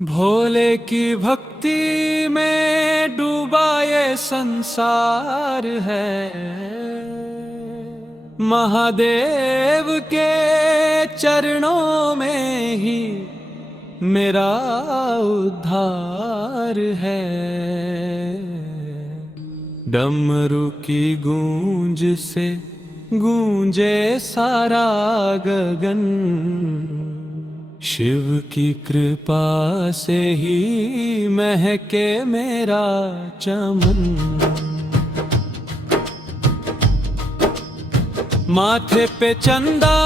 भोले की भक्ति में डूबा ये संसार है। महादेव के चरणों में ही मेरा उद्धार है। डमरू की गूंज से गूंजे सारा गगन, शिव की कृपा से ही महके मेरा चमन। माथे पे चंदा,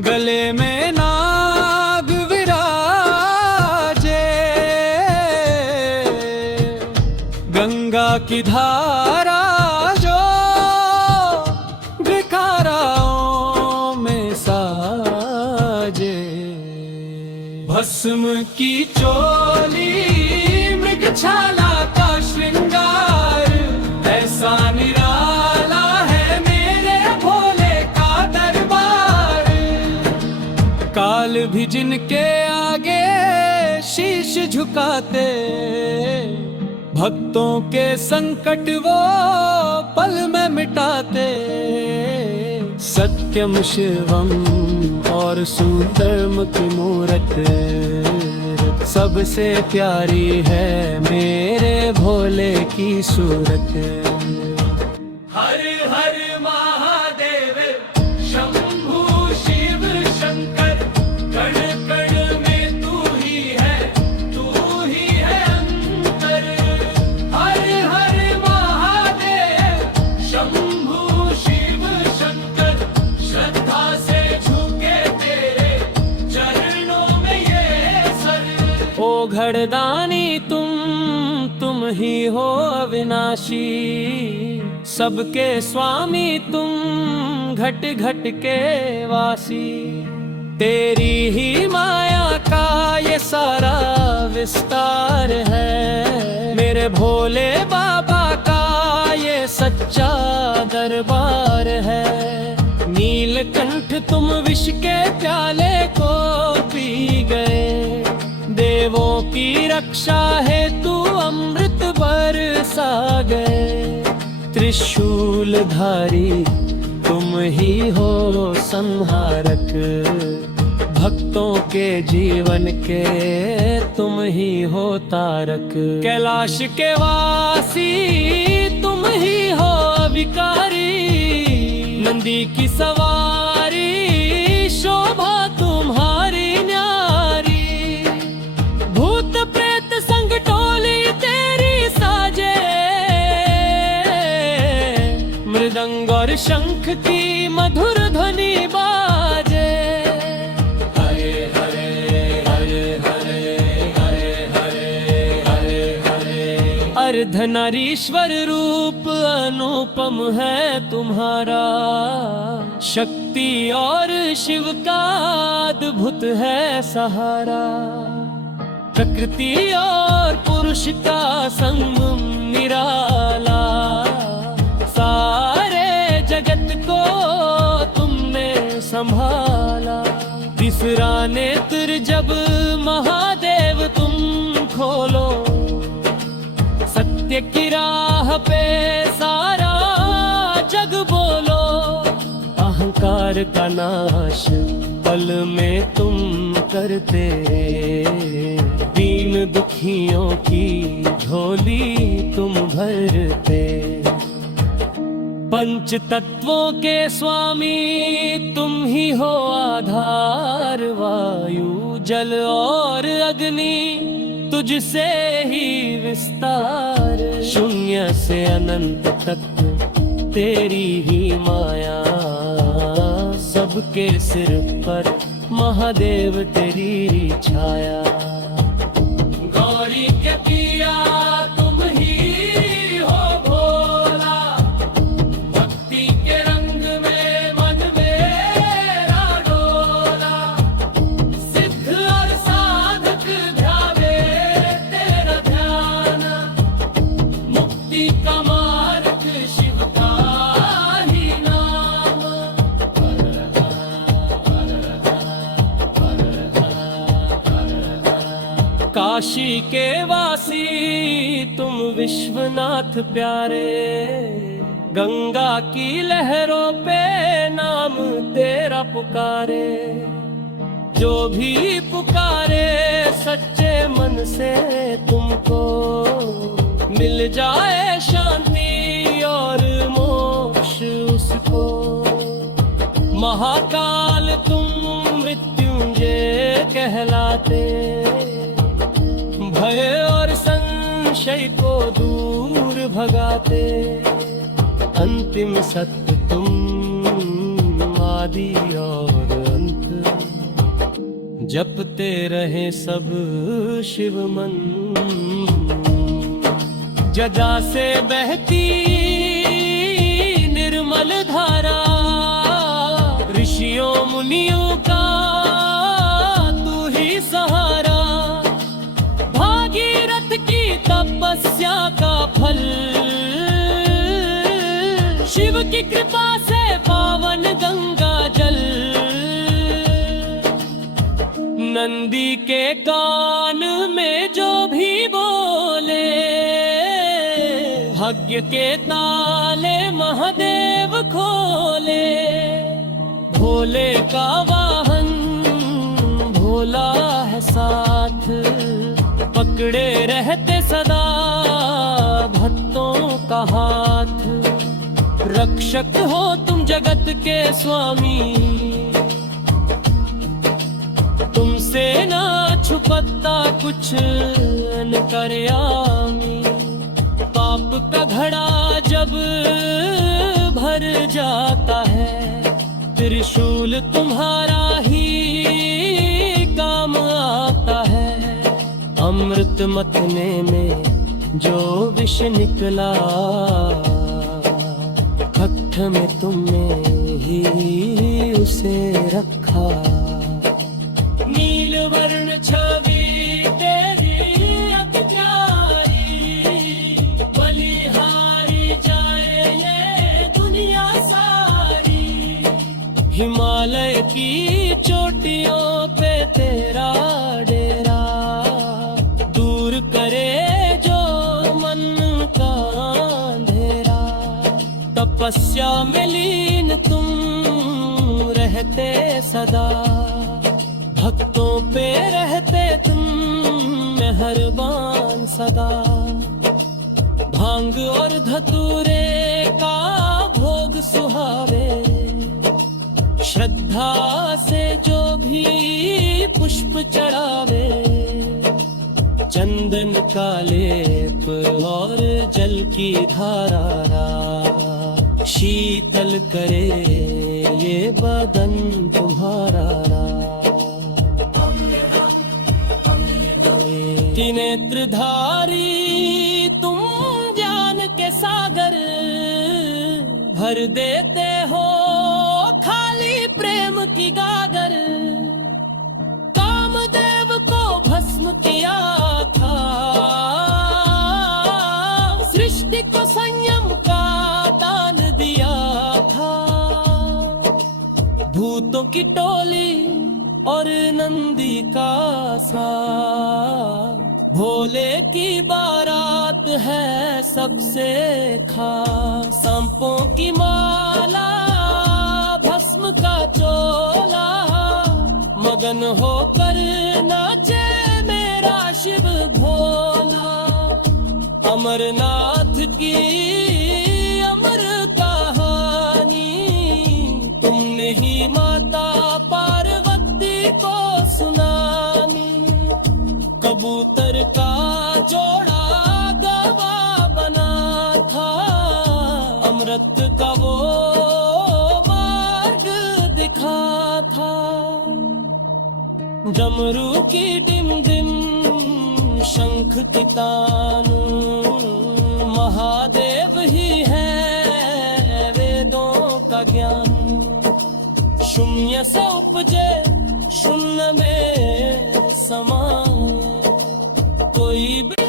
गले में नाग विराजे, गंगा की धारा जो भिखाराओं में साजे। भस्म की चोली, मृगछाला का श्रृंगार, ऐसा निराला है मेरे भोले का दरबार। काल भी जिनके आगे शीश झुकाते, भक्तों के संकट वो पल में मिटाते। सत्यम शिवम और सुंदरम की मूरत, सबसे प्यारी है मेरे भोले की सूरत। हर हर महादेव शंभु शिव शंकर, कण कण में तू ही है अंतर। हर हर महादेव शंभु शिव शंकर, श्रद्धा से झुके तेरे चरणों में ये सर। ओ घड़दानी तुम ही हो अविनाशी, सबके स्वामी तुम घट घट के वासी। तेरी ही माया का ये सारा विस्तार है, मेरे भोले बाबा का ये सच्चा दरबार है। नीलकंठ तुम विष के प्याले को पी गए, देवों की रक्षा है तू अमृत बरसा गए। त्रिशूलधारी तुम ही हो संहारक, भक्तों के जीवन के तुम ही हो तारक। कैलाश के वासी तुम ही हो अविकारी, नंदी की सवारी शोभा तुम्हारी न्यारी। भूत प्रेत संग टोली तेरी साजे, मृदंग और शंख की मधुर ध्वनि बाजे। हरे हरे हरे हरे हरे हरे हरे हरे। अर्धनारीश्वर रूप अनुपम है तुम्हारा, शक्ति और शिव का अद्भुत है सहारा। प्रकृति और पुरुष का संगम निराला, सारे जगत को तुमने संभाला। तीसरा नेत्र जब महादेव तुम खोलो, सत्य की राह पे सारा जग बोलो। अहंकार का नाश पल में तुम करते, दीन दुखियों की झोली तुम भरते। पंच तत्वों के स्वामी तुम ही हो आधार, वायु जल और अग्नि तुझसे ही विस्तार। शून्य से अनंत तक तेरी ही माया, सबके सिर पर महादेव तेरी छाया। गौरी के पिया तुम ही हो भोला, भक्ति के रंग में मन मेरा डोला। सिद्ध और साधक ध्यावे तेरा ध्यान, मुक्ति का मार्ग शिव का ही नाम। काशी के वासी तुम विश्वनाथ प्यारे, गंगा की लहरों पे नाम तेरा पुकारे। जो भी पुकारे सच्चे मन से तुमको, मिल जाए शांति और मोक्ष उसको। महाकाल तुम मृत्युंजय कहलाते, भय और संशय को दूर भगाते। अंतिम सत्य तुम आदि और अंत, जपते रहे सब शिव मन। जदा से बहती निर्मल धारा, ऋषियों मुनियों का तू ही सहारा। भागीरथ की तपस्या का फल, शिव की कृपा से पावन गंगा जल। नंदी के कान में जो भी बोले, भाग्य के ताले महादेव खोले। भोले का वाहन भोला है साथ, पकड़े रहते सदा भक्तों का हाथ। रक्षक हो तुम जगत के स्वामी, तुमसे ना छुपता कुछ न करयामी। पाप का घड़ा जब भर जाता है, त्रिशूल तुम्हारा ही काम आता है। अमृत मतने में जो विष निकला, खट्ठ में तुमने ही उसे रखा। नील वर्ण छवि तेरी अति प्यारी, बलिहारी जाए ये दुनिया सारी। हिमालय की चोटियों पे तेरा डेरा, दूर करे जो मन का अंधेरा। तपस्या में लीन तुम रहते सदा, भक्तों पे रहते तुम मेहरबान सदा। भांग और धतूरे का भोग सुहावे, श्रद्धा से जो भी पुष्प चढ़ावे। चंदन का लेप और जल की धारा, शीतल करे ये बदन तुम्हारा। नेत्रधारी तुम ज्ञान के सागर, भर देते हो खाली प्रेम की गागर। कामदेव को भस्म किया था, सृष्टि को संयम का दान दिया था। भूतों की टोली और नंदी का साथ, भोले की बारात है सबसे खास। सांपों की माला भस्म का चोला, मगन होकर नाचे मेरा शिव भोला। अमरनाथ की अमर कहानी, तुमने ही माता पार्वती को सुनानी। कबूतर का जोड़ा गवाह बना था, अमृत का वो मार्ग दिखा था। डमरू की डिम डिम शंख की तान, महादेव ही है वेदों का ज्ञान। शून्य से उपजे शून्य में समा, कोई भी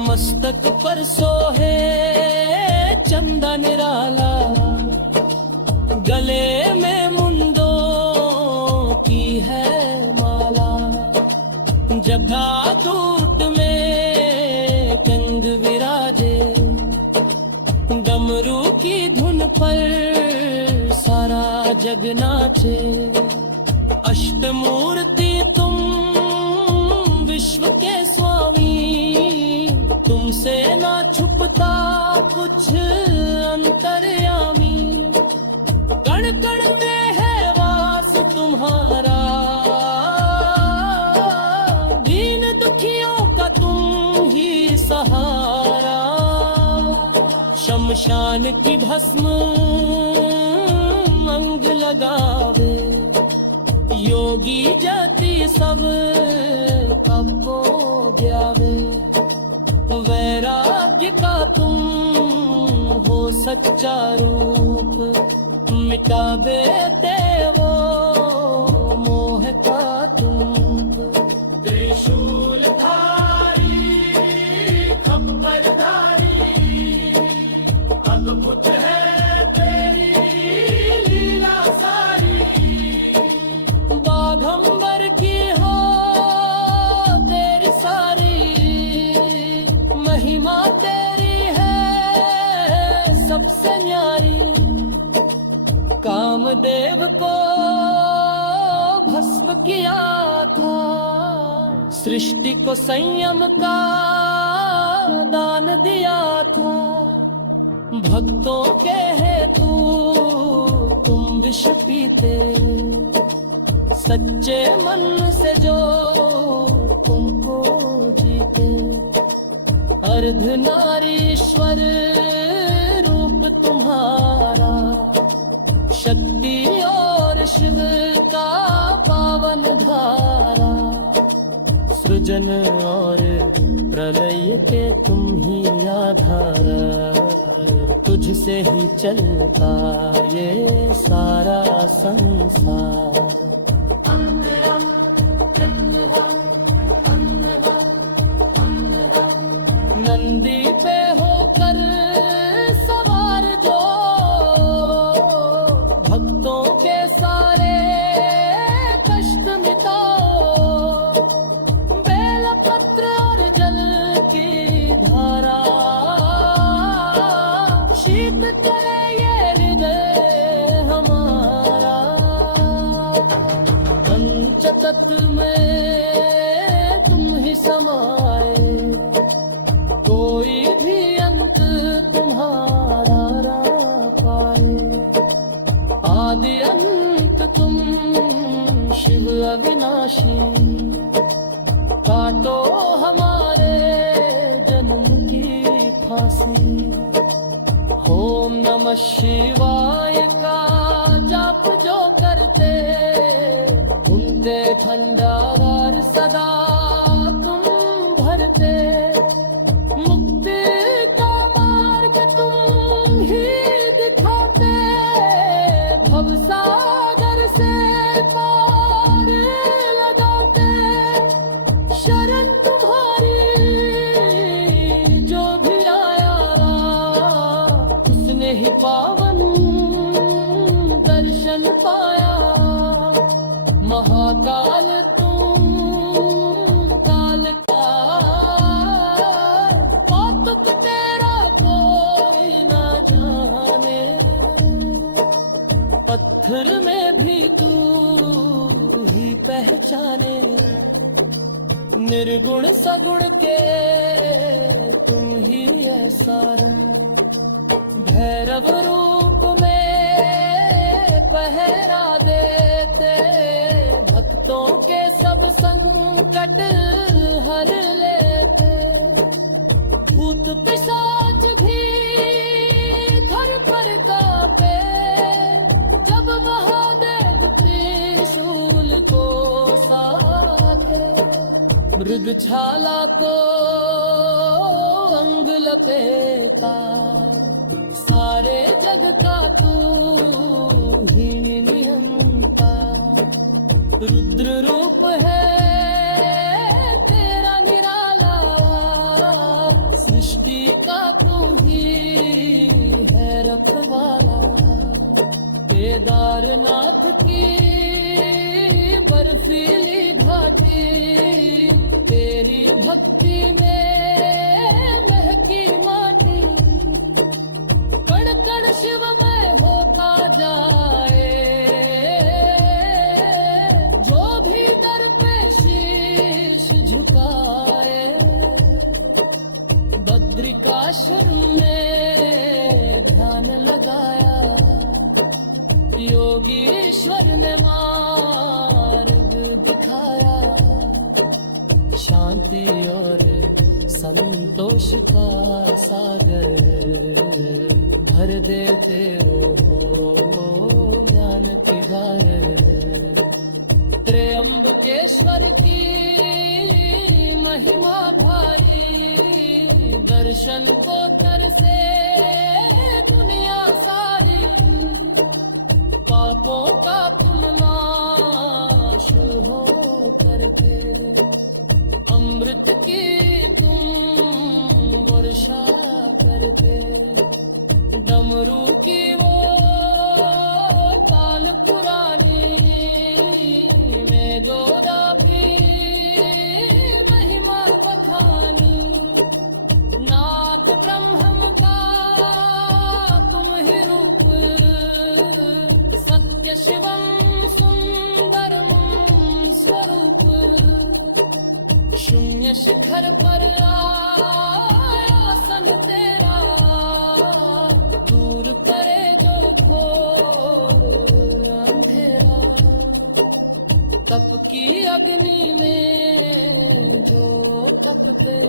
मस्तक पर सोहे चंदा निराला। गले में मुंदों की है माला, घटाधूट में कंग विराजे, डमरू की धुन पर सारा जग नाचे। अष्टमूर्ति तुम विश्व के स्वामी, तुमसे ना छुपता कुछ अंतर्यामी। कण कण में है वास तुम्हारा, दीन दुखियों का तुम ही सहारा। शमशान की भस्म अंग लगावे, योगी जाति सब कबो जावे। वैराग्य का तुम हो सच्चा रूप, मिटा देते वो मोह का तुम। त्रिशूल धारी खप्पर धारी, अद्भुत है तेरी लीला सारी। बाघंबर की हो तेरी सारी, महिमा तेरी है सबसे न्यारी। कामदेव को भस्म किया था, सृष्टि को संयम का दान दिया था। भक्तों के हेतु तुम विष पीते, सच्चे मन से जो तुमको जीते। अर्धनारीश्वर रूप तुम्हारा, शक्ति और शिव का पावन धारा। सृजन और प्रलय के तुम ही आधार, तुझसे ही चलता ये सारा संसार। नंदी पे होकर सवार जो, भक्तों के सारे कष्ट मिटाओ। बेलपत्र और जल की धारा, शीत करे ये हृदय हमारा। पंचतत्व में तुम ही समाए, कोई भी अंत तुम्हारा ना पाए। आदि अंत तुम शिव अविनाशी, काटो हमारे जन्म की फांसी। ओम नमः शिवाय का जाप जो करते, उनते भंडार सदा तुम भरते। भवसागर से पार लगाते, शरण तुम्हारी जो भी आया उसने ही पावन दर्शन पाया। महाकाल तुम काल का, कौतुक तेरा कोई ना जाने। पत्थर में भी तू ही पहचाने, निर्गुण सगुण के तुम ही ऐसा। भैरव रूप में पहरा देते, भक्तों के सब संकट हर लेते। भूत पिशाच भी थर पर कांपे, जब महादेव त्रिशूल को साथे। मृगछाला को अंग लपेटा, सारे जग का तू ही निहंता। रुद्र रूप है तेरा निराला, सृष्टि का तू ही है रखवाला। केदारनाथ की बर्फीली घाटी ने मार्ग दिखाया, शांति और संतोष का सागर भर देते हो ज्ञान की धार। त्र्यंबकेश्वर की महिमा भारी, दर्शन को तरसे दुनिया सारी। पापों का तुम नाश हो करके, अमृत की तुम वर्षा करके, डमरू की वो ताल पुरानी में जोड़ा भी महिमा बखानी। नाद ब्रह्म का तुम ही रूप, सत्य शिवम सुंदरम स्वरूप। शून्य शिखर पर आसन तेरा, दूर करे जो घोर अंधेरा। तप की अग्नि में जो तपते,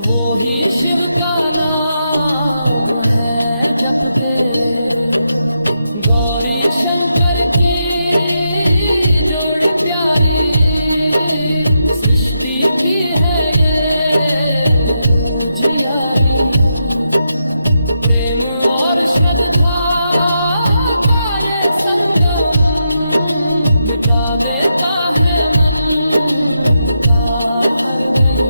वो ही शिव का नाम है जपते। गौरी शंकर की जोड़ी प्यारी, सृष्टि की है ये उजियारी। प्रेम और श्रद्धा का ये संगम, मिटा देता है मन का हर गम।